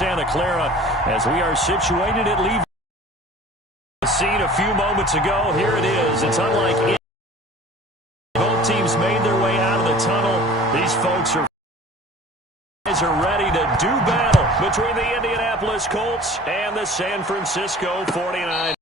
Santa Clara as we are situated at Levi. Seen a few moments ago. Here it is. It's unlike it. Both teams made their way out of the tunnel. These folks are ready to do battle between the Indianapolis Colts and the San Francisco 49ers.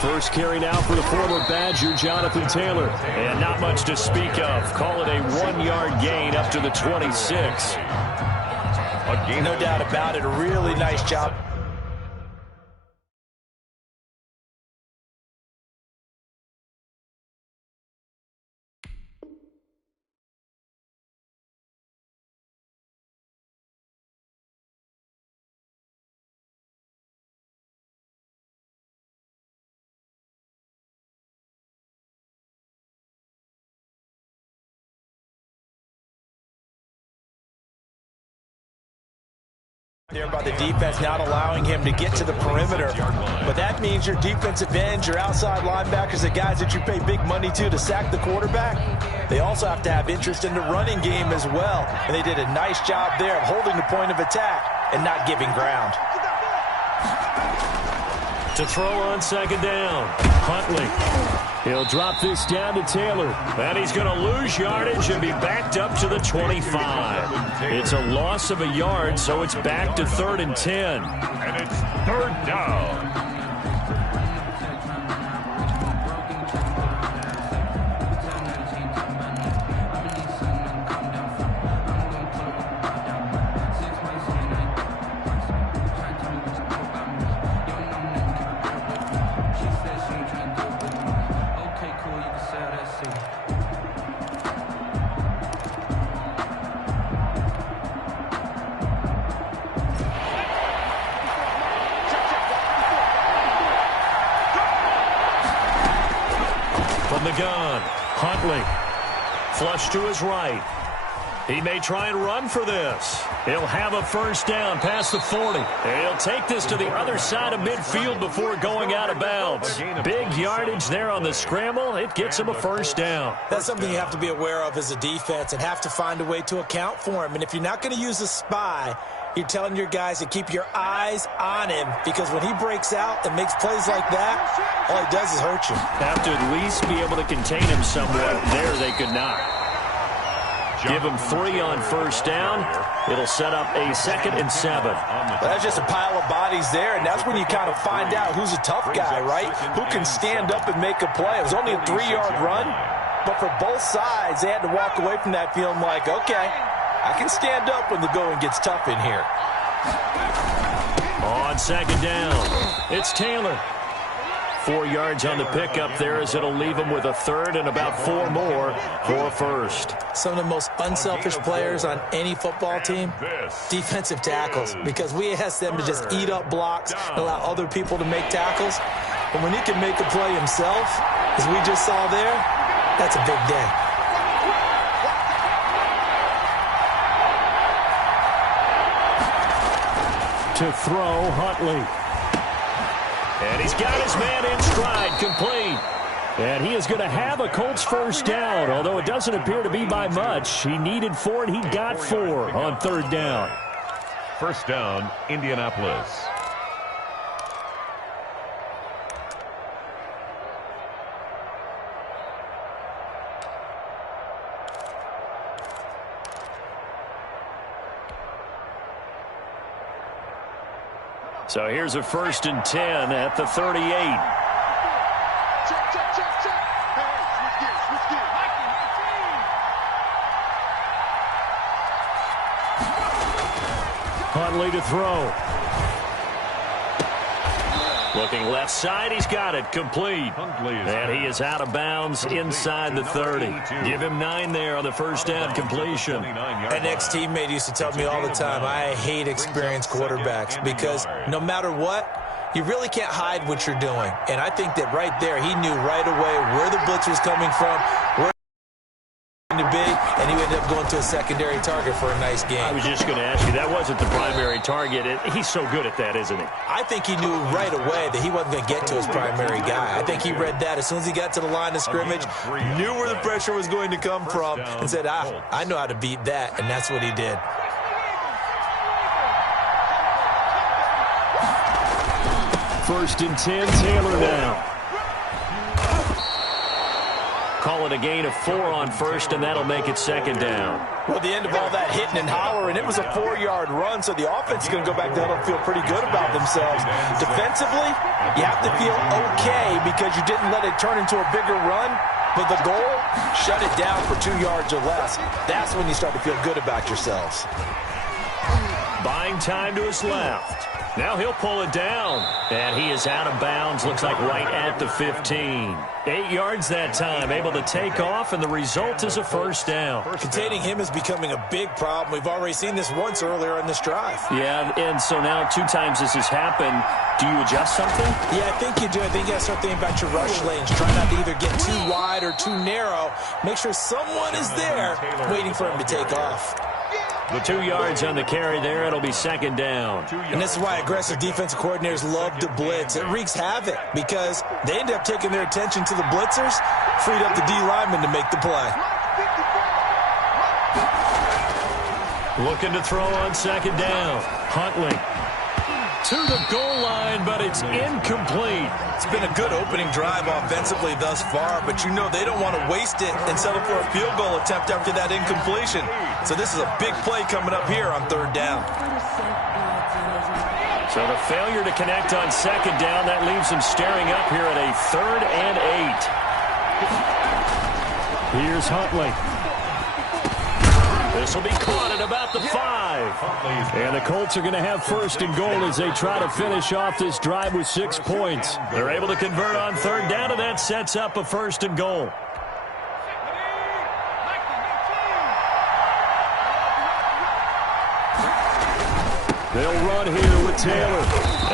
First carry now for the former Badger, Jonathan Taylor. And not much to speak of. Call it a 1-yard gain up to the 26. No doubt about it. A really nice job. There by the defense, not allowing him to get to the perimeter. But that means your defensive ends, your outside linebackers, the guys that you pay big money to sack the quarterback, they also have to have interest in the running game as well. And they did a nice job there of holding the point of attack and not giving ground. To throw on second down, Huntley. He'll drop this down to Taylor. And he's going to lose yardage and be backed up to the 25. It's a loss of a yard, so it's back to 3rd and 10. And it's 3rd down. The gun, Huntley, flush to his right. He may try and run for this. He'll have a first down past the 40. And he'll take this to the other side of midfield before going out of bounds. Big yardage there on the scramble. It gets him a first down. That's something you have to be aware of as a defense and have to find a way to account for him. And if you're not going to use a spy, you're telling your guys to keep your eyes on him, because when he breaks out and makes plays like that, all he does is hurt you. Have to at least be able to contain him somewhat. There they could not. Give him 3 on first down. It'll set up a 2nd and 7. Well, that's just a pile of bodies there, and that's when you kind of find out who's a tough guy, right? Who can stand up and make a play. It was only a 3-yard run, but for both sides, they had to walk away from that feeling like, okay, I can stand up when the going gets tough in here. On second down, it's Taylor. 4 yards on the pickup there as it'll leave him with a 3rd and about 4 more for first. Some of the most unselfish players on any football team, defensive tackles, because we ask them to just eat up blocks and allow other people to make tackles. But when he can make a play himself, as we just saw there, that's a big day. To throw, Huntley. And he's got his man in stride, complete. And he is going to have a Colts first down, although it doesn't appear to be by much. He needed 4, and he got 4 on 3rd down. First down, Indianapolis. So here's a 1st and 10 at the 38. Huntley to throw. Looking left side, he's got it, complete. And he is out of bounds inside the 30. Give him 9 there on the first down completion. An ex-teammate used to tell me all the time, I hate experienced quarterbacks because no matter what, you really can't hide what you're doing. And I think that right there, he knew right away where the blitz was coming from, where to be, and he ended up going to a secondary target for a nice game. I was just going to ask you, that wasn't the primary target. He's so good at that, isn't he? I think he knew right away that he wasn't going to get to his primary guy. I think he read that as soon as he got to the line of scrimmage, knew where the pressure was going to come from, and said, I know how to beat that, and that's what he did. First and 10, Taylor now. Call it a gain of 4 on first, and that'll make it second down. Well, the end of all that hitting and hollering, it was a 4-yard run, so the offense is going to go back down and feel pretty good about themselves. Defensively, you have to feel okay because you didn't let it turn into a bigger run, but the goal, shut it down for 2 yards or less. That's when you start to feel good about yourselves. Buying time to his left. Now he'll pull it down, and he is out of bounds, looks like right at the 15. 8 yards that time, able to take off, and the result is a first down. Containing him is becoming a big problem. We've already seen this once earlier in this drive. Yeah, and so now 2 times this has happened. Do you adjust something? Yeah, I think you do. I think you got to start thinking about your rush lanes. Try not to either get too wide or too narrow. Make sure someone is there waiting for him to take off. The 2 yards on the carry there, it'll be second down. And this is why aggressive defensive coordinators love to blitz. It wreaks havoc because they end up taking their attention to the blitzers, freed up the D lineman to make the play. Looking to throw on second down. Huntley to the goal line, but it's incomplete. It's been a good opening drive offensively thus far, but you know they don't want to waste it and settle for a field goal attempt after that incompletion. So this is a big play coming up here on third down. So the failure to connect on second down, that leaves them staring up here at a 3rd and 8. Here's Huntley. This will be caught at about the 5. And the Colts are going to have first and goal as they try to finish off this drive with 6 points. They're able to convert on third down, and that sets up a first and goal. They'll run here with Taylor.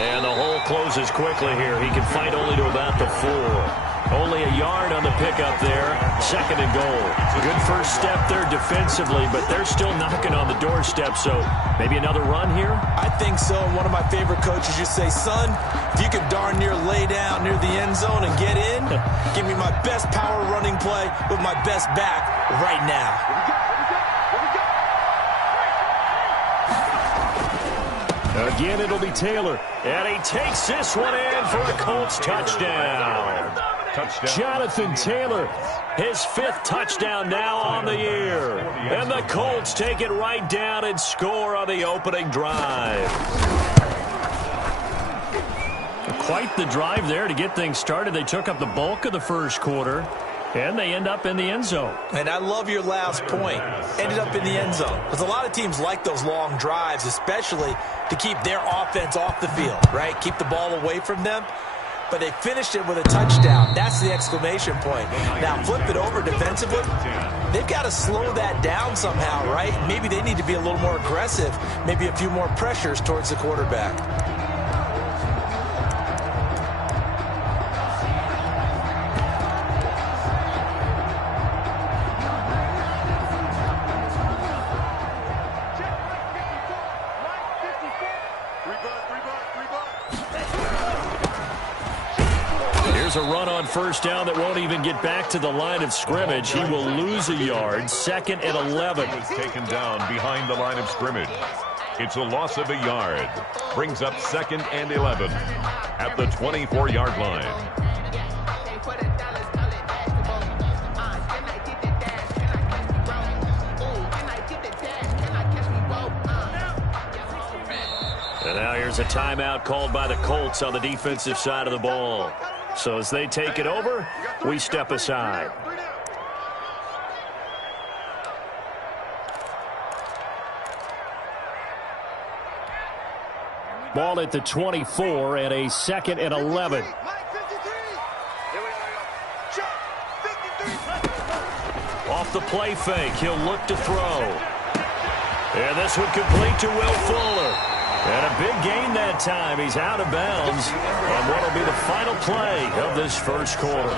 And the hole closes quickly here. He can fight only to about the 4. Only a yard on the pickup there. Second and goal. Good first step there defensively, but they're still knocking on the doorstep, so maybe another run here? I think so. One of my favorite coaches just say, son, if you can darn near lay down near the end zone and get in, give me my best power running play with my best back right now. Again, it'll be Taylor. And he takes this one in for a Colts touchdown. Jonathan Taylor, his 5th touchdown now on the year. And the Colts take it right down and score on the opening drive. Quite the drive there to get things started. They took up the bulk of the first quarter, and they end up in the end zone. And I love your last point. Ended up in the end zone. Because a lot of teams like those long drives, especially to keep their offense off the field, right? Keep the ball away from them. But they finished it with a touchdown. That's the exclamation point. Now, flip it over defensively. They've got to slow that down somehow, right? Maybe they need to be a little more aggressive. Maybe a few more pressures towards the quarterback. Here's a run on first down that won't even get back to the line of scrimmage. He will lose a yard. 2nd and 11. He was taken down behind the line of scrimmage. It's a loss of a yard. Brings up 2nd and 11 at the 24-yard line. And now here's a timeout called by the Colts on the defensive side of the ball. So as they take it over, we step aside. Ball at the 24 and a 2nd and 11. Off the play fake, he'll look to throw. And this one complete to Will Fuller. And a big gain that time. He's out of bounds on what will be the final play of this first quarter.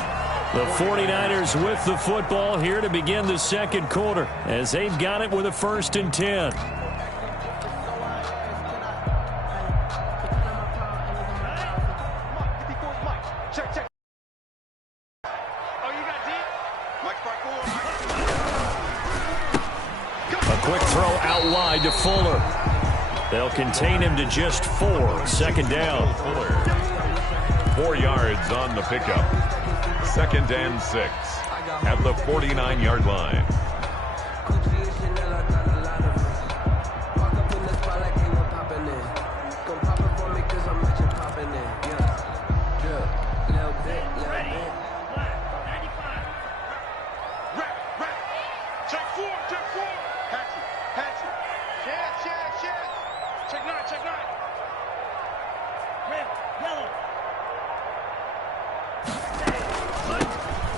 The 49ers with the football here to begin the second quarter as they've got it with a 1st and 10. A quick throw out wide to Fuller. They'll contain him to just 4. 2nd down. 4 yards on the pickup. 2nd and 6 at the 49-yard line.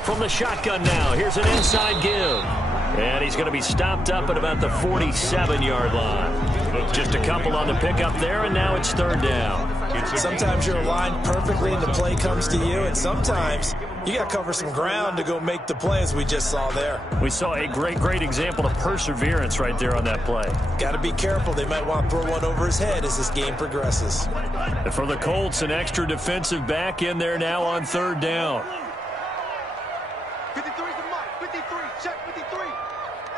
From the shotgun now, here's an inside give. And he's going to be stopped up at about the 47-yard line. Just a couple on the pickup there, and now it's 3rd down. Sometimes you're aligned perfectly and the play comes to you, and sometimes you got to cover some ground to go make the play, as we just saw there. We saw a great example of perseverance right there on that play. Got to be careful. They might want to throw one over his head as this game progresses. And for the Colts, an extra defensive back in there now on 3rd down. 53 to Mike. 53. Check 53.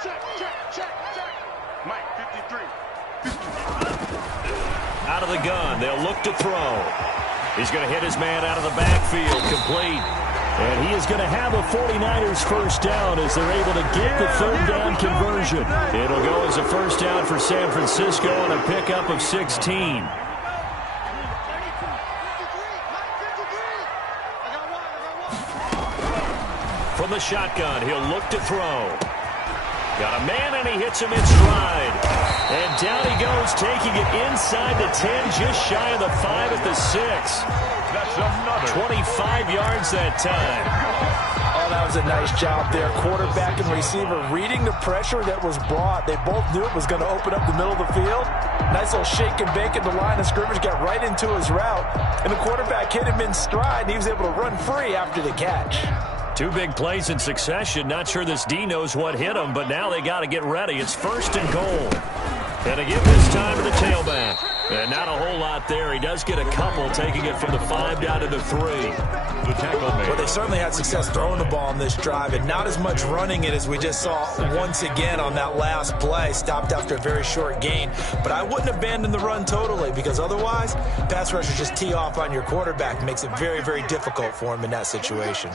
Check. Mike, 53. Out of the gun. They'll look to throw. He's going to hit his man out of the backfield. Complete. And he is going to have a 49ers 1st down as they're able to get the 3rd down conversion. It'll go as a 1st down for San Francisco on a pickup of 16. From the shotgun, he'll look to throw. Got a man, and he hits him in stride. And down he goes, taking it inside the 10, just shy of the 5 at the 6. That's another 25 yards that time. Oh, that was a nice job there. Quarterback and receiver reading the pressure that was brought. They both knew it was going to open up the middle of the field. Nice little shake and bake at the line of scrimmage, got right into his route. And the quarterback hit him in stride, and he was able to run free after the catch. 2 big plays in succession. Not sure this D knows what hit him, but now they got to get ready. It's 1st and goal. And again this time to the tailback. And not a whole lot there. He does get a couple, taking it from the 5 down to the 3. The tackle made. Well, they certainly had success throwing the ball on this drive, and not as much running it as we just saw once again on that last play. Stopped after a very short gain. But I wouldn't abandon the run totally, because otherwise, pass rushers just tee off on your quarterback. Makes it very, very difficult for him in that situation.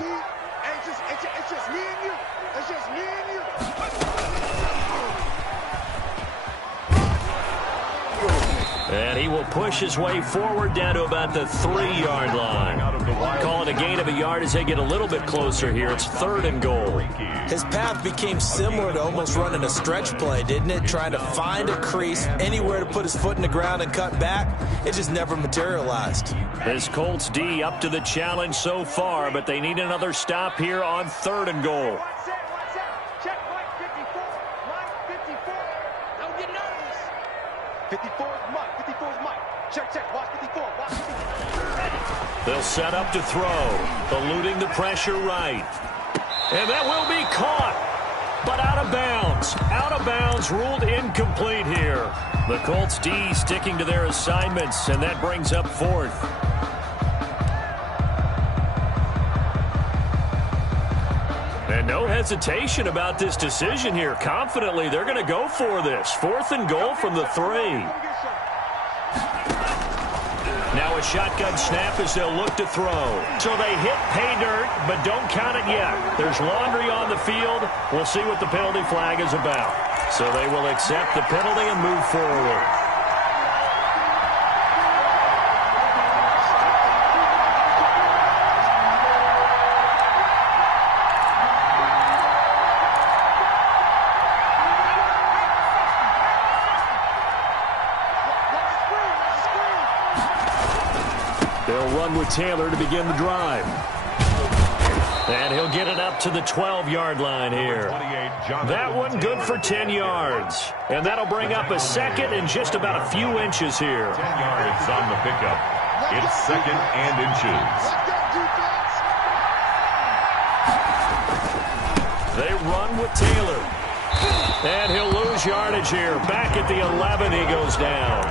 It's just me and you. It's just me and you. And he will push his way forward down to about the 3-yard line. Call it a gain of a yard as they get a little bit closer here. It's 3rd and goal. His path became similar to almost running a stretch play, didn't it? Trying to find a crease, anywhere to put his foot in the ground and cut back. It just never materialized. This Colts D up to the challenge so far, but they need another stop here on 3rd and goal. Check Mike 54. Mike 54. Don't get nervous. 54 is Mike. 54 is Mike. Check. Watch 54. Watch 54. They'll set up to throw. Eluding the pressure right. And that will be caught. But out of bounds. Out of bounds, ruled incomplete here. The Colts D sticking to their assignments, and that brings up 4th. And no hesitation about this decision here. Confidently, they're going to go for this. 4th and goal from the 3. Now a shotgun snap as they'll look to throw. So they hit pay dirt, but don't count it yet. There's laundry on the field. We'll see what the penalty flag is about. So they will accept the penalty and move forward. They'll run with Taylor to begin the drive. And he'll get it up to the 12-yard line here. That one good for 10 yards. And that'll bring up a second and just about a few inches here. 10 yards on the pickup. It's second and inches. They run with Taylor. And he'll lose yardage here. Back at the 11, he goes down.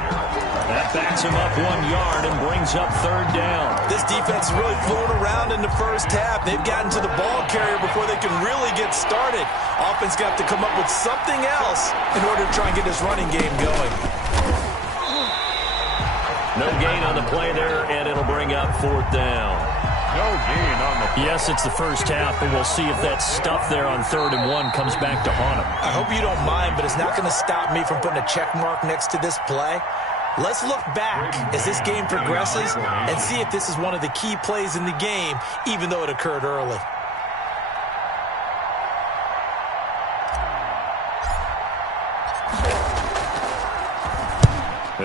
That backs him up 1 yard and brings up third down. This defense is really flown around in the first half. They've gotten to the ball carrier before they can really get started. Offense got to come up with something else in order to try and get this running game going. No gain on the play there, and it'll bring up fourth down. No gain on the play. Yes, it's the first half, but we'll see if that stuff there on 3rd and 1 comes back to haunt him. I hope you don't mind, but it's not going to stop me from putting a check mark next to this play. Let's look back as this game progresses and see if this is one of the key plays in the game, even though it occurred early.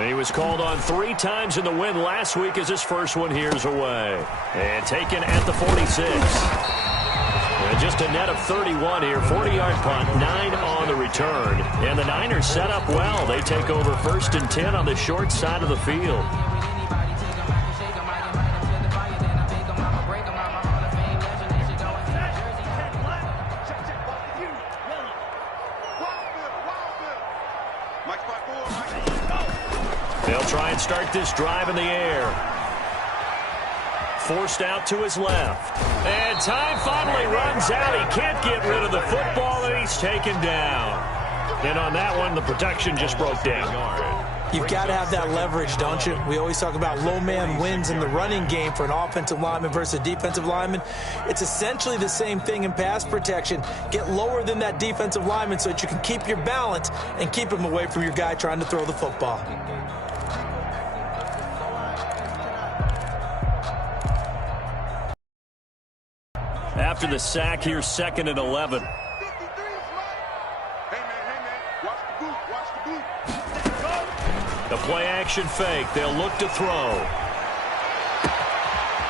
He was called on 3 times in the win last week as his first one here's away. And taken at the 46. And just a net of 31 here. 40-yard punt, 9 on the return. And the Niners set up well. They take over 1st and 10 on the short side of the field. They'll try and start this drive in the air. Forced out to his left. And time finally runs out. He can't get rid of the football, and he's taken down. And on that one, the protection just broke down. You've got to have that leverage, don't you? We always talk about low man wins in the running game for an offensive lineman versus a defensive lineman. It's essentially the same thing in pass protection. Get lower than that defensive lineman so that you can keep your balance and keep him away from your guy trying to throw the football. After the sack, here's 2nd and 11. Hey, man, watch the boot. The play-action fake. They'll look to throw.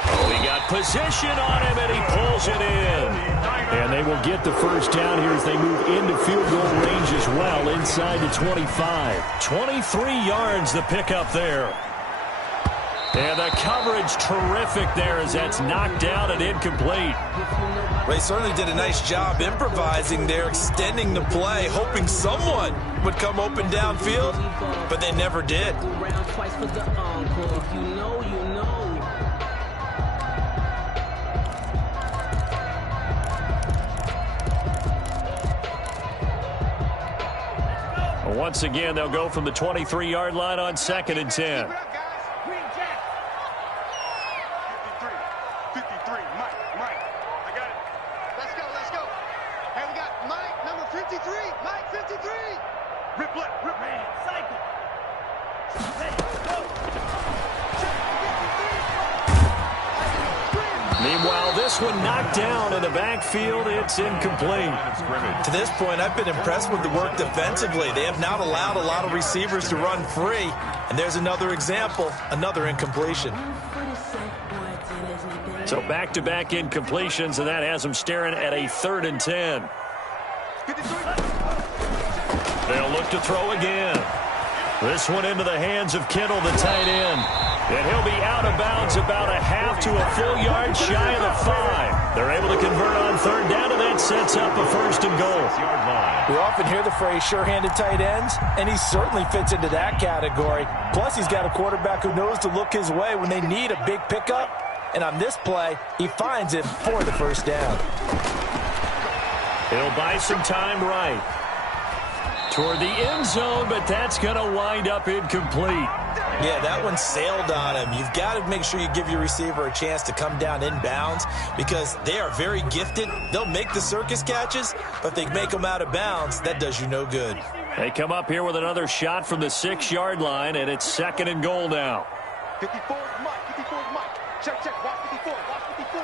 Oh, he got position on him, and he pulls it in. And they will get the first down here as they move into field goal range as well, inside the 25. 23 yards the pickup there. And the coverage terrific there as that's knocked down and incomplete. They certainly did a nice job improvising there, extending the play, hoping someone would come open downfield, but they never did. Once again, they'll go from the 23-yard line on 2nd and 10. 53, Mike, I got it. Let's go. Hey, we got Mike, number 53, Mike 53. Rip left, man, cycle. Hey, go. Meanwhile, this one knocked down in the backfield. It's incomplete. To this point, I've been impressed with the work defensively. They have not allowed a lot of receivers to run free. And there's another example, another incompletion. So back-to-back incompletions, and that has them staring at a 3rd and 10. They'll look to throw again. This one into the hands of Kittle, the tight end. And he'll be out of bounds about a half to a full yard shy of the 5. They're able to convert on 3rd down, and that sets up a 1st and goal. We often hear the phrase sure-handed tight ends, and he certainly fits into that category. Plus, he's got a quarterback who knows to look his way when they need a big pickup. And on this play, he finds it for the 1st down. He'll buy some time right toward the end zone, but that's going to wind up incomplete. Yeah, that one sailed on him. You've got to make sure you give your receiver a chance to come down inbounds because they are very gifted. They'll make the circus catches, but if they make them out of bounds, that does you no good. They come up here with another shot from the 6-yard line, and it's 2nd and goal now. 54 is Mike. Check, watch 54, watch 54.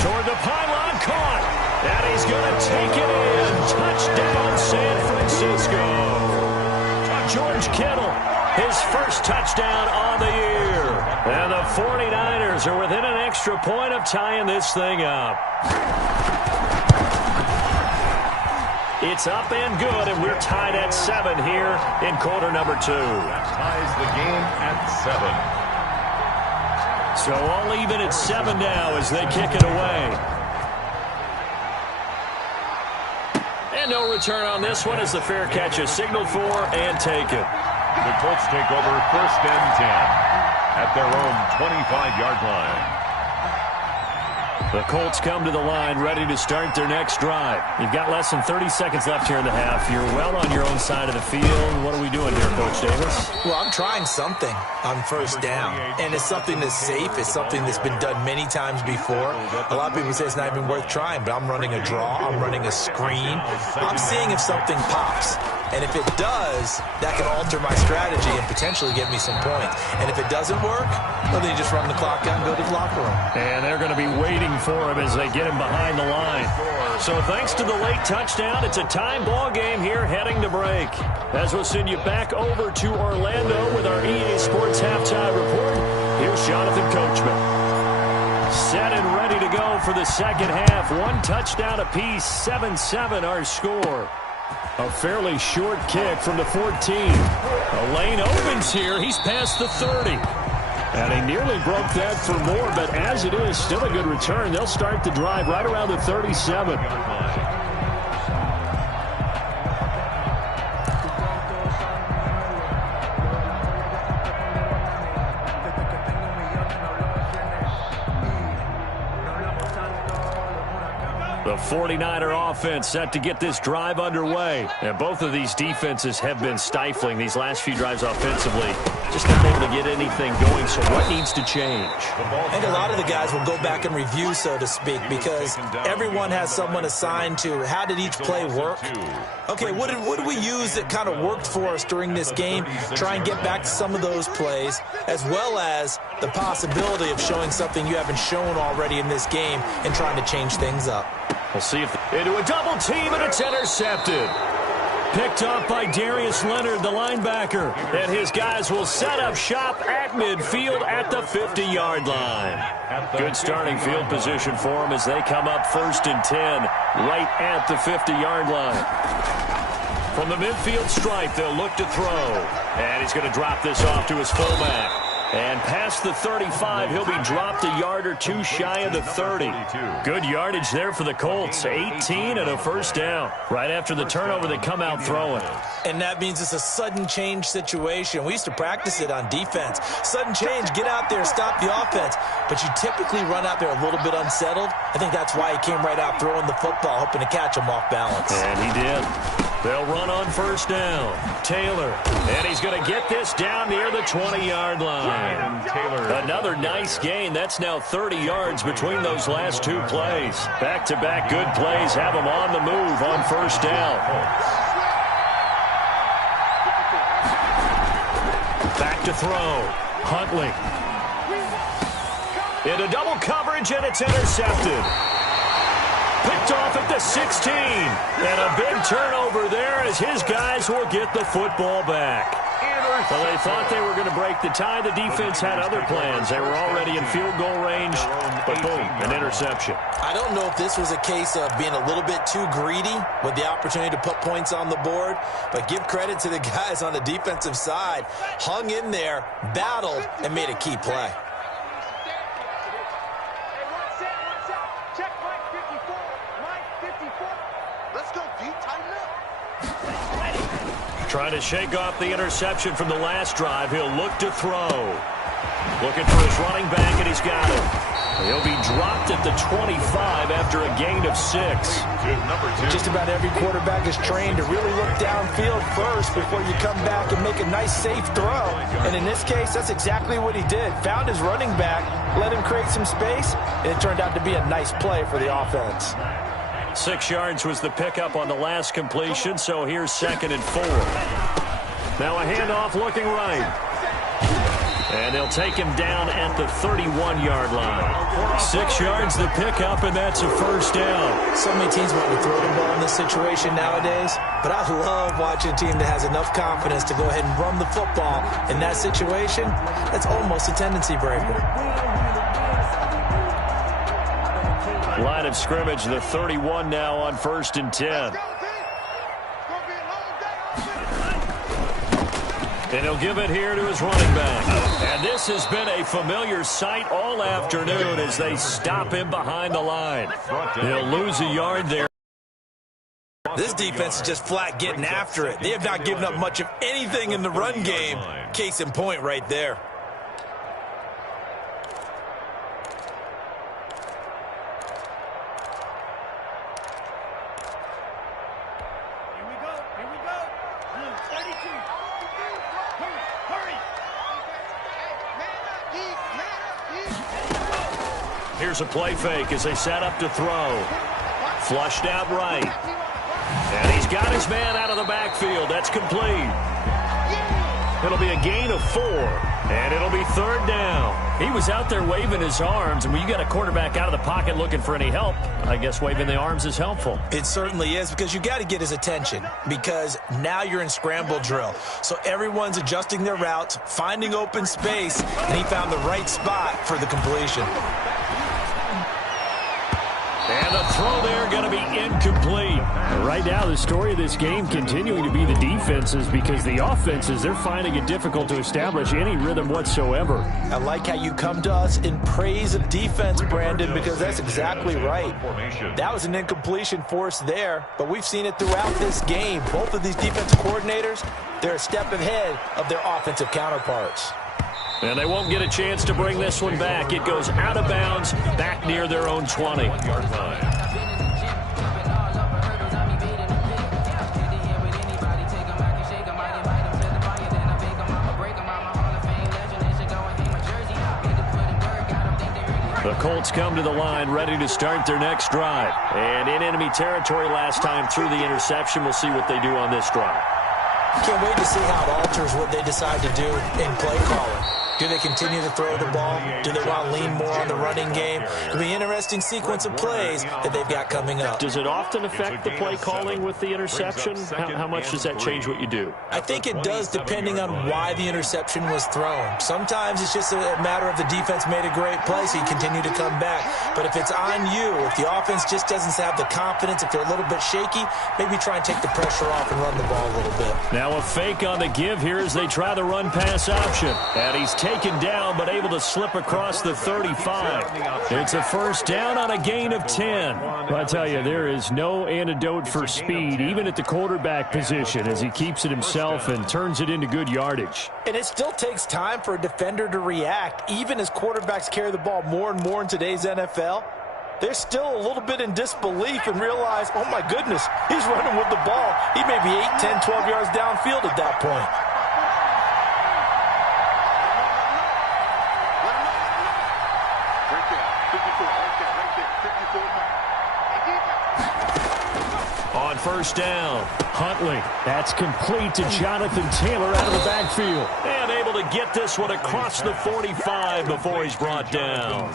Toward the pylon, caught. And he's going to take it in. Touchdown, San Francisco. George Kittle, his first touchdown on the year. And the 49ers are within an extra point of tying this thing up. It's up and good, and we're tied at 7 here in quarter number 2. That ties the game at 7. So all even at 7 now as they kick it away. And no return on this one as the fair catch is signaled for and taken. The Colts take over 1st and 10 at their own 25-yard line. The Colts come to the line ready to start their next drive. You've got less than 30 seconds left here in the half. You're well on your own side of the field. What are we doing here, Coach Davis? Well, I'm trying something on 1st down, and it's something that's safe. It's something that's been done many times before. A lot of people say it's not even worth trying, but I'm running a draw. I'm running a screen. I'm seeing if something pops. And if it does, that can alter my strategy and potentially get me some points. And if it doesn't work, well, then you just run the clock out and go to the locker room. And they're going to be waiting for him as they get him behind the line. So thanks to the late touchdown, it's a tie ball game here heading to break. As we'll send you back over to Orlando with our EA Sports Halftime Report, here's Jonathan Coachman. Set and ready to go for the second half. 1 touchdown apiece, 7-7 our score. A fairly short kick from the 14. A lane opens here. He's past the 30. And he nearly broke that for more, but as it is, still a good return. They'll start the drive right around the 37. The 49er offense set to get this drive underway. And both of these defenses have been stifling these last few drives offensively. Just not able to get anything going, so what needs to change? I think a lot of the guys will go back and review, so to speak, because everyone has someone assigned to how did each play work. Okay, what did we use that kind of worked for us during this game? Try and get back to some of those plays, as well as the possibility of showing something you haven't shown already in this game and trying to change things up. We'll see if into a double team, and it's intercepted. Picked up by Darius Leonard, the linebacker. And his guys will set up shop at midfield at the 50-yard line. Good starting field position for them as they come up 1st and 10 right at the 50-yard line. From the midfield stripe, they'll look to throw. And he's going to drop this off to his fullback. And past the 35, he'll be dropped a yard or two shy of the 30. Good yardage there for the Colts. 18 and a 1st down. Right after the turnover, they come out throwing. And that means it's a sudden change situation. We used to practice it on defense. Sudden change, get out there, stop the offense. But you typically run out there a little bit unsettled. I think that's why he came right out throwing the football, hoping to catch him off balance. And he did. They'll run on 1st down. Taylor. And he's going to get this down near the 20-yard line. Another nice gain. That's now 30 yards between those last 2 plays. Back-to-back good plays have him on the move on 1st down. Back to throw. Huntley. Into double coverage, and it's intercepted. Picked off at the 16. And a big turnover there as his guys will get the football back. Well, they thought they were going to break the tie. The defense had other plans. They were already in field goal range, but boom, an interception. I don't know if this was a case of being a little bit too greedy with the opportunity to put points on the board, but give credit to the guys on the defensive side. Hung in there, battled, and made a key play. Trying to shake off the interception from the last drive. He'll look to throw. Looking for his running back, and he's got it. He'll be dropped at the 25 after a gain of 6. Just about every quarterback is trained to really look downfield first before you come back and make a nice, safe throw. And in this case, that's exactly what he did. Found his running back, let him create some space, and it turned out to be a nice play for the offense. 6 yards was the pickup on the last completion, so here's 2nd and 4. Now a handoff looking right. And they'll take him down at the 31-yard line. 6 yards to pick up, and that's a first down. So many teams want to throw the ball in this situation nowadays, but I love watching a team that has enough confidence to go ahead and run the football. In that situation, that's almost a tendency breaker. Line of scrimmage, the 31 now on 1st and 10. And he'll give it here to his running back. And this has been a familiar sight all afternoon as they stop him behind the line. He'll lose a yard there. This defense is just flat getting after it. They have not given up much of anything in the run game. Case in point right there. Here's a play fake as they set up to throw. Flushed out right. And he's got his man out of the backfield. That's complete. It'll be a gain of 4. And it'll be 3rd down. He was out there waving his arms. And when you got a quarterback out of the pocket looking for any help, I guess waving the arms is helpful. It certainly is, because you got to get his attention, because now you're in scramble drill. So everyone's adjusting their routes, finding open space, and he found the right spot for the completion. And the throw there going to be incomplete. Right now, the story of this game continuing to be the defenses, because the offenses, they're finding it difficult to establish any rhythm whatsoever. I like how you come to us in praise of defense, Brandon, because that's exactly right. That was an incompletion force there, but we've seen it throughout this game. Both of these defensive coordinators, they're a step ahead of their offensive counterparts. And they won't get a chance to bring this one back. It goes out of bounds back near their own 20. The Colts come to the line ready to start their next drive. And in enemy territory last time through the interception. We'll see what they do on this drive. Can't wait to see how it alters what they decide to do in play calling. Do they continue to throw the ball? Do they want to lean more on the running game? It'll be an interesting sequence of plays that they've got coming up. Does it often affect the play calling with the interception? How much does that change what you do? I think it does, depending on why the interception was thrown. Sometimes it's just a matter of the defense made a great play, so you continue to come back. But if it's on you, if the offense just doesn't have the confidence, if they're a little bit shaky, maybe try and take the pressure off and run the ball a little bit. Now a fake on the give here as they try the run-pass option. And he's taken down, but able to slip across the 35. It's a first down on a gain of 10. Well, I tell you, there is no antidote for speed, even at the quarterback position, as he keeps it himself and turns it into good yardage. And it still takes time for a defender to react, even as quarterbacks carry the ball more and more in today's NFL. They're still a little bit in disbelief and realize, oh my goodness, he's running with the ball. He may be 8, 10, 12 yards downfield at that point. On first down, Huntley, that's complete to Jonathan Taylor out of the backfield. And able to get this one across the 45 before he's brought down.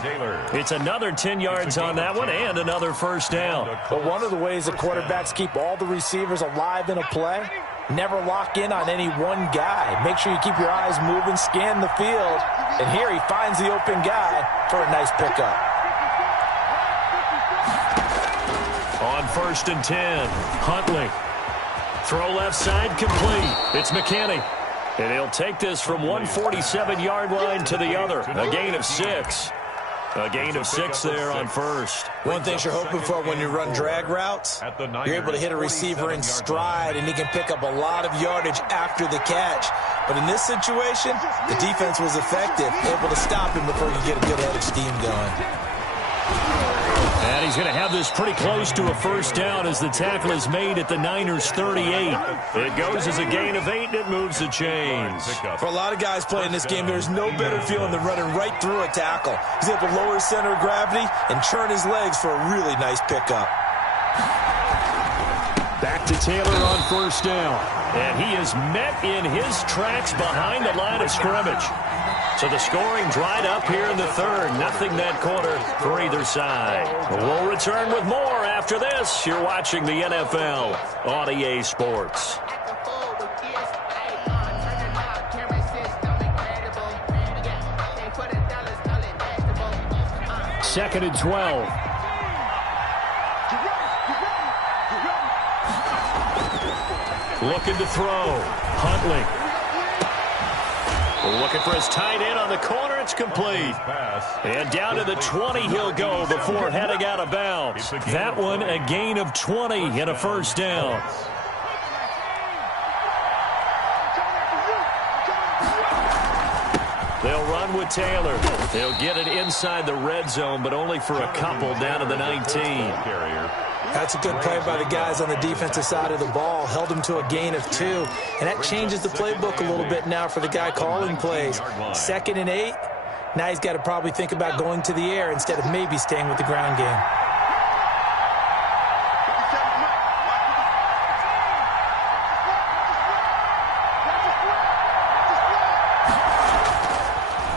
It's another 10 yards on that one and another first down. But one of the ways the quarterbacks keep all the receivers alive in a play, never lock in on any one guy. Make sure you keep your eyes moving, scan the field. And here he finds the open guy for a nice pickup. On first and 10, Huntley. Throw left side complete. It's McKinney. And he'll take this from 147-yard line to the other. A gain of 6. A gain of 6 there on first. One thing you're hoping for when you run drag routes, you're able to hit a receiver in stride, and he can pick up a lot of yardage after the catch. But in this situation, the defense was effective, able to stop him before he could get a good head of steam going. And he's going to have this pretty close to a first down as the tackle is made at the Niners' 38. It goes as a gain of 8, and it moves the chains. For a lot of guys playing this game, there's no better feeling than running right through a tackle. He's able to lower his center of gravity and turn his legs for a really nice pickup. Back to Taylor on first down. And he is met in his tracks behind the line of scrimmage. So the scoring dried up here in the third. Nothing that quarter for either side. We'll return with more after this. You're watching the NFL on EA Sports. Second and 12. Looking to throw. Huntley. Looking for his tight end on the corner. It's complete. And down to the 20 he'll go before heading out of bounds. That one a gain of 20 and a first down. They'll run with Taylor. They'll get it inside the red zone, but only for a couple down to the 19. That's a good play by the guys on the defensive side of the ball. Held him to a gain of 2. And that changes the playbook a little bit now for the guy calling plays. 2nd and 8. Now he's got to probably think about going to the air instead of maybe staying with the ground game.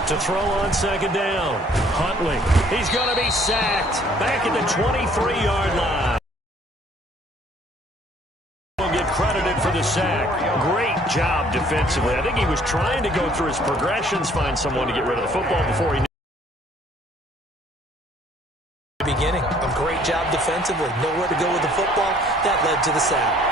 To throw on second down. Huntley. He's going to be sacked. Back at the 23-yard line. Will get credited for the sack. Great job defensively. I think he was trying to go through his progressions, find someone to get rid of the football before he knew. Beginning. A great job defensively. Nowhere to go with the football. That led to the sack.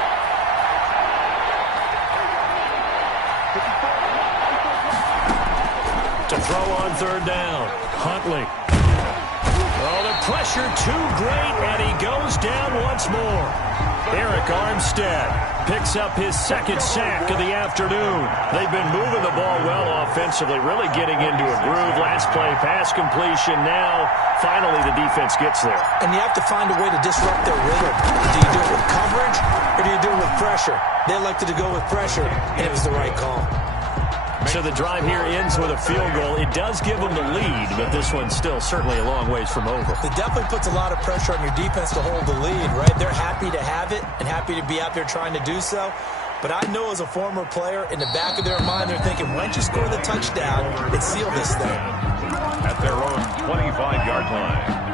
To throw on third down. Huntley. Oh, the pressure too great, and he goes down once more. Eric Armstead picks up his second sack of the afternoon. They've been moving the ball well offensively, really getting into a groove. Last play, pass completion. Now, finally, the defense gets there. And you have to find a way to disrupt their rhythm. Do you do it with coverage, or do you do it with pressure? They elected to go with pressure, and it was the right call. So the drive here ends with a field goal. It does give them the lead, but this one's still certainly a long ways from over. It definitely puts a lot of pressure on your defense to hold the lead, right? They're happy to have it and happy to be out there trying to do so. But I know as a former player, in the back of their mind, they're thinking, why don't you score the touchdown and seal this thing? At their own 25-yard line.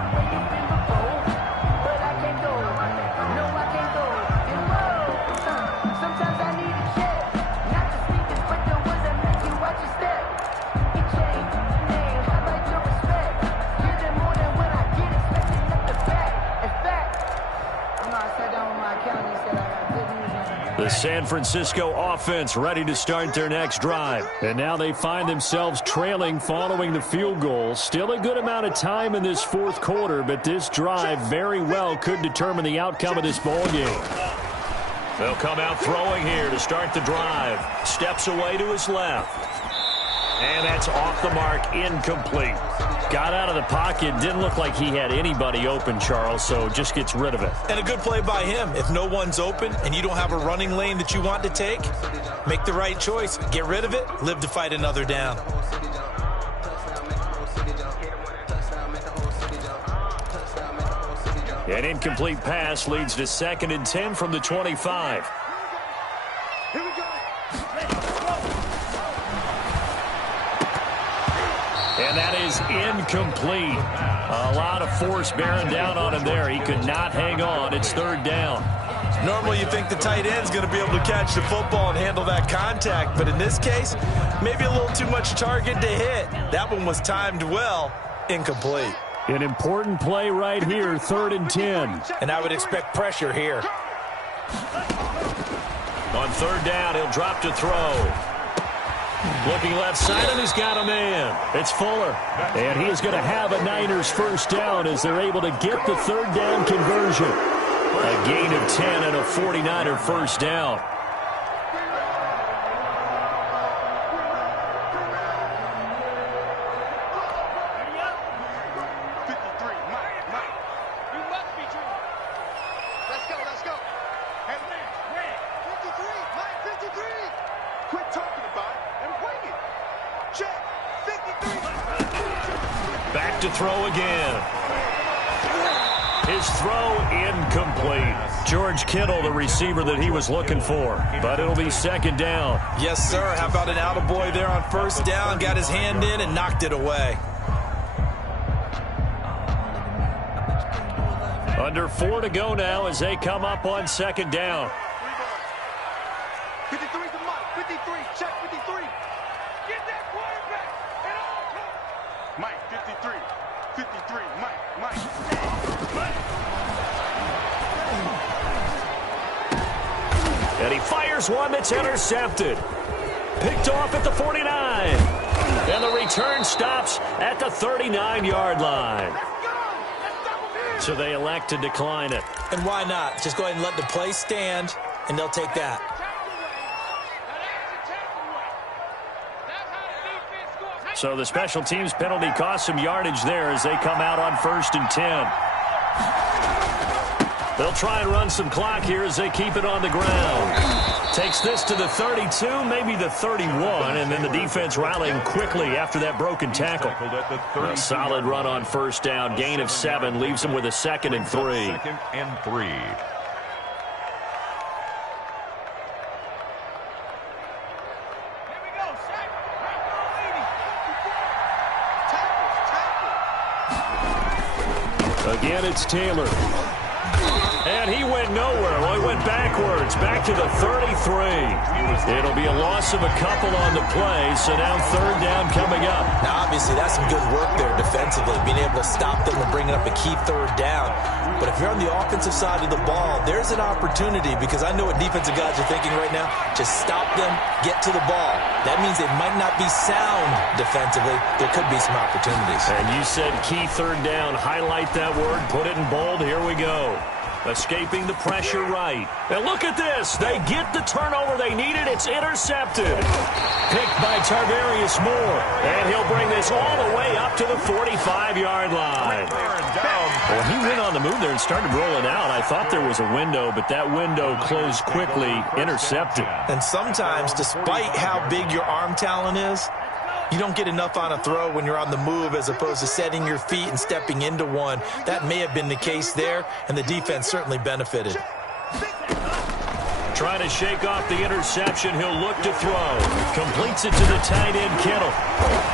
The San Francisco offense ready to start their next drive. And now they find themselves trailing following the field goal. Still a good amount of time in this fourth quarter, but this drive very well could determine the outcome of this ball game. They'll come out throwing here to start the drive. Steps away to his left. And that's off the mark, incomplete. Got out of the pocket, didn't look like he had anybody open, Charles, so just gets rid of it. And a good play by him. If no one's open and you don't have a running lane that you want to take, make the right choice. Get rid of it, live to fight another down. An incomplete pass leads to 2nd and 10 from the 25. And that is incomplete. A lot of force bearing down on him there. He could not hang on. It's third down. Normally you think the tight end's going to be able to catch the football and handle that contact, but in this case, maybe a little too much target to hit. That one was timed well, incomplete. An important play right here, 3rd and 10. And I would expect pressure here. On third down, he'll drop to throw. Looking left side, and he's got a man. It's Fuller. And he is going to have a Niners first down as they're able to get the third down conversion. A gain of 10 and a 49er first down. Back to throw again. His throw incomplete. George Kittle, the receiver that he was looking for. But it'll be second down. Yes, sir. How about an attaboy there on first down? Got his hand in and knocked it away. Under 4 to go now as they come up on second down. 53's the Mike. 53. Check 53. Get that quarterback at all costs. Mike, 53. 53. Mike. And he fires one that's intercepted. Picked off at the 49. And the return stops at the 39-yard line. So they elect to decline it. And why not? Just go ahead and let the play stand, and they'll take that. So the special teams penalty cost some yardage there as they come out on 1st and 10. They'll try and run some clock here as they keep it on the ground. Takes this to the 32, maybe the 31, and then the defense rallying quickly after that broken tackle. A solid run on first down. Gain of 7 leaves them with a 2nd and 3. 2nd and 3. Again, it's Taylor. And he went nowhere. Well, he went backwards, back to the 33. It'll be a loss of a couple on the play, so now 3rd down coming up. Now, obviously, that's some good work there defensively, being able to stop them and bringing up a key 3rd down. But if you're on the offensive side of the ball, there's an opportunity, because I know what defensive guys are thinking right now. Just stop them, get to the ball. That means they might not be sound defensively. There could be some opportunities. And you said key 3rd down. Highlight that word. Put it in bold. Here we go. Escaping the pressure right. And look at this. They get the turnover they needed. It's intercepted. Picked by Tarvarius Moore. And he'll bring this all the way up to the 45-yard line. Well, he went on the move there and started rolling out. I thought there was a window, but that window closed quickly. Intercepted. And sometimes, despite how big your arm talent is, you don't get enough on a throw when you're on the move as opposed to setting your feet and stepping into one. That may have been the case there, and the defense certainly benefited. Trying to shake off the interception. He'll look to throw. Completes it to the tight end, Kittle.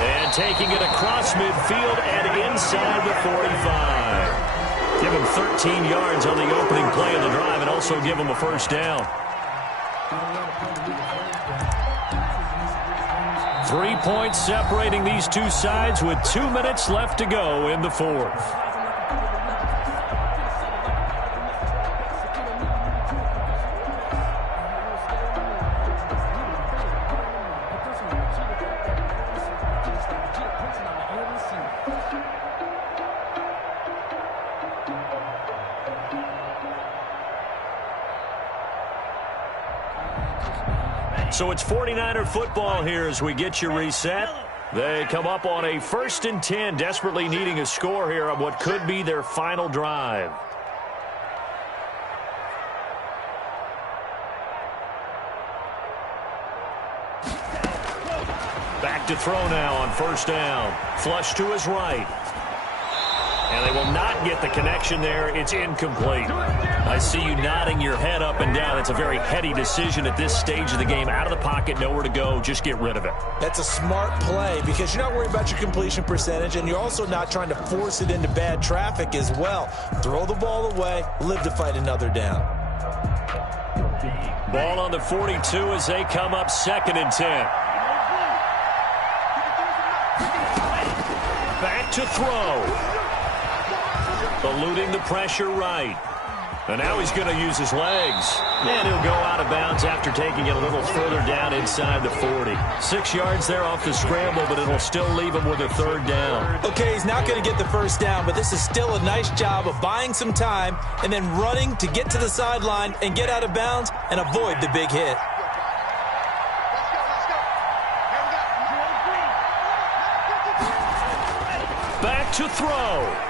And taking it across midfield and inside the 45. Give him 13 yards on the opening play of the drive and also give him a first down. 3 points separating these two sides with 2 minutes left to go in the 4th. So it's 49er football here as we get you reset. They come up on a 1st and 10, desperately needing a score here on what could be their final drive. Back to throw now on 1st down. Flush to his right. And they will not get the connection there. It's incomplete. I see you nodding your head up and down. It's a very heady decision at this stage of the game. Out of the pocket, nowhere to go. Just get rid of it. That's a smart play because you're not worried about your completion percentage, and you're also not trying to force it into bad traffic as well. Throw the ball away, live to fight another down. Ball on the 42 as they come up 2nd and 10. Back to throw. Eluding the pressure right. And now he's going to use his legs. And he'll go out of bounds after taking it a little further down inside the 40. 6 yards there off the scramble, but it'll still leave him with a 3rd down. Okay, he's not going to get the first down, but this is still a nice job of buying some time and then running to get to the sideline and get out of bounds and avoid the big hit. Back to throw.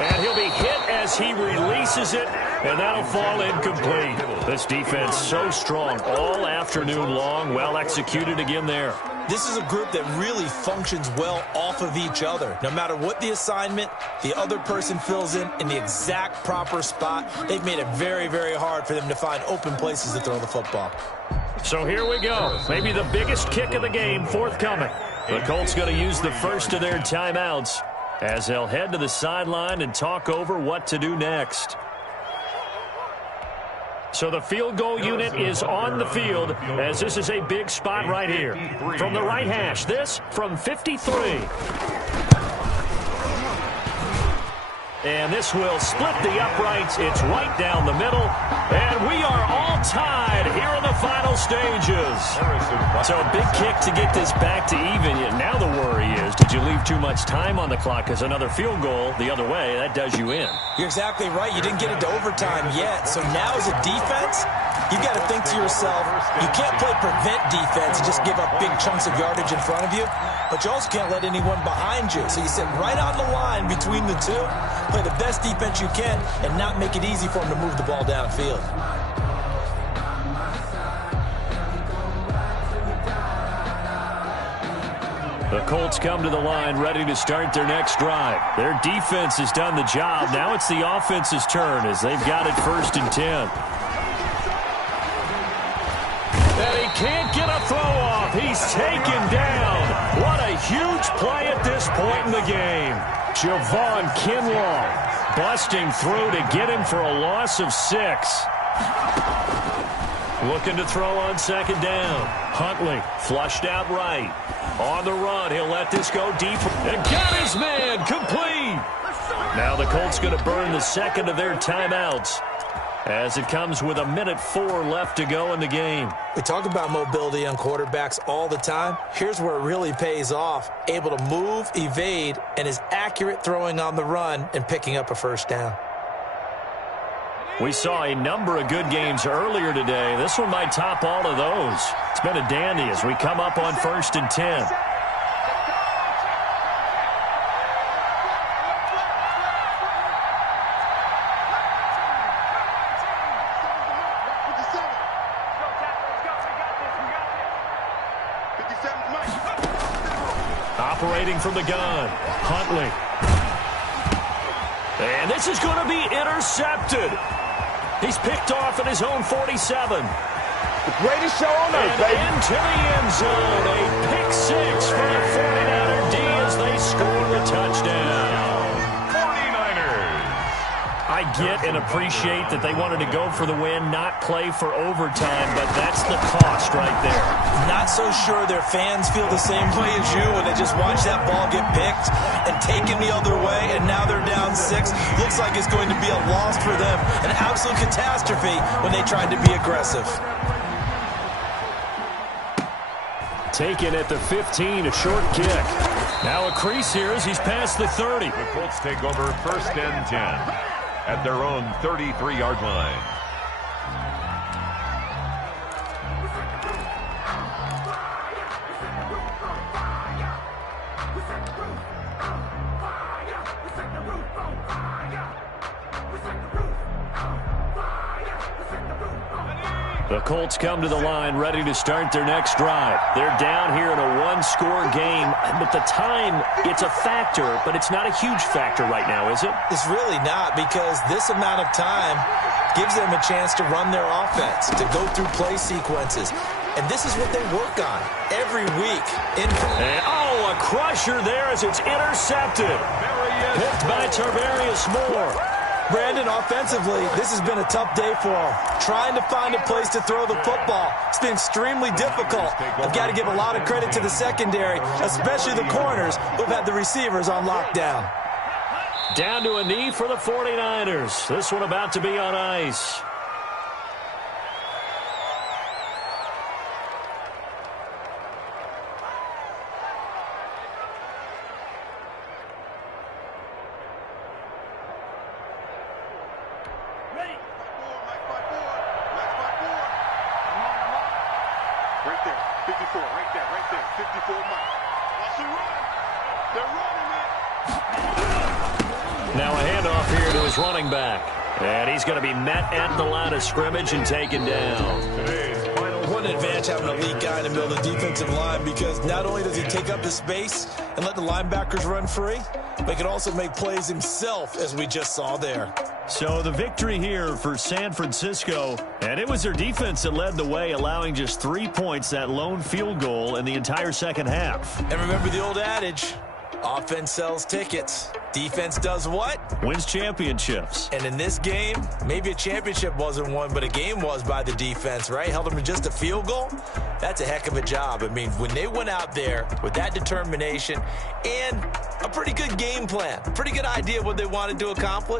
And he'll be hit as he releases it, and that'll fall incomplete. This defense so strong all afternoon long. Well executed again there. This is a group that really functions well off of each other. No matter what the assignment, the other person fills in the exact proper spot. They've made it very, very hard for them to find open places to throw the football. So here we go. Maybe the biggest kick of the game forthcoming. The Colts going to use the first of their timeouts as they'll head to the sideline and talk over what to do next. So the field goal unit is on the field as this is a big spot right here. From the right hash, this from 53. And this will split the uprights. It's right down the middle. And we are all tied here in the final stages. So a big kick to get this back to even. Now the worry is, did you leave too much time on the clock? Because another field goal the other way, that does you in. You're exactly right. You didn't get it to overtime yet. So now as a defense, you've got to think to yourself, you can't play prevent defense and just give up big chunks of yardage in front of you. But you also can't let anyone behind you. So you sit right on the line between the two, play the best defense you can, and not make it easy for them to move the ball downfield. The Colts come to the line ready to start their next drive. Their defense has done the job. Now it's the offense's turn as they've got it 1st and 10. And he can't get a throw off. He's taken down. What a huge play at this point in the game. Javon Kinlaw busting through to get him for a loss of 6. Looking to throw on 2nd down. Huntley flushed out right. On the run, he'll let this go deep. And got his man complete. Now the Colts going to burn the 2nd of their timeouts as it comes with 1:04 left to go in the game. We talk about mobility on quarterbacks all the time. Here's where it really pays off. Able to move, evade, and is accurate throwing on the run and picking up a 1st down. We saw a number of good games earlier today. This one might top all of those. It's been a dandy as we come up on 1st and 10. Operating from the gun, Huntley. And this is going to be intercepted. He's picked off at his own 47. The greatest show on earth, baby. Into the end zone. A pick 6 for the 49er D as they score a touchdown. 49ers. I get and appreciate that they wanted to go for the win, not play for overtime, but that's the cost right there. Not so sure their fans feel the same way as you when they just watch that ball get picked and taken the other way, and now they're down 6. Looks like it's going to be a loss for them. An absolute catastrophe when they tried to be aggressive. Taken at the 15, a short kick. Now a crease here as he's past the 30. The Colts take over 1st and 10 at their own 33-yard line. The Colts come to the line ready to start their next drive. They're down here in a one-score game, but the time, it's a factor, but it's not a huge factor right now, is it? It's really not, because this amount of time gives them a chance to run their offense, to go through play sequences. And this is what they work on every week. And a crusher there as it's intercepted. Picked by Tarvarius Moore. Brandon, offensively, this has been a tough day for them. Trying to find a place to throw the football. It's been extremely difficult. I've got to give a lot of credit to the secondary, especially the corners who've had the receivers on lockdown. Down to a knee for the 49ers. This one about to be on ice. Right there, 54, right there, 54 Mike. Watch the run. They're running it. Now a handoff here to his running back. And he's going to be met at the line of scrimmage and taken down. What an advantage having a elite guy in the middle of the defensive line, because not only does he take up the space and let the linebackers run free, but he can also make plays himself, as we just saw there. So the victory here for San Francisco, and it was their defense that led the way, allowing just 3 points, that lone field goal in the entire second half. And remember the old adage, offense sells tickets. Defense does what? Wins championships. And in this game, maybe a championship wasn't won, but a game was by the defense, right? Held them to just a field goal. That's a heck of a job. I mean, when they went out there with that determination and a pretty good game plan, pretty good idea of what they wanted to accomplish,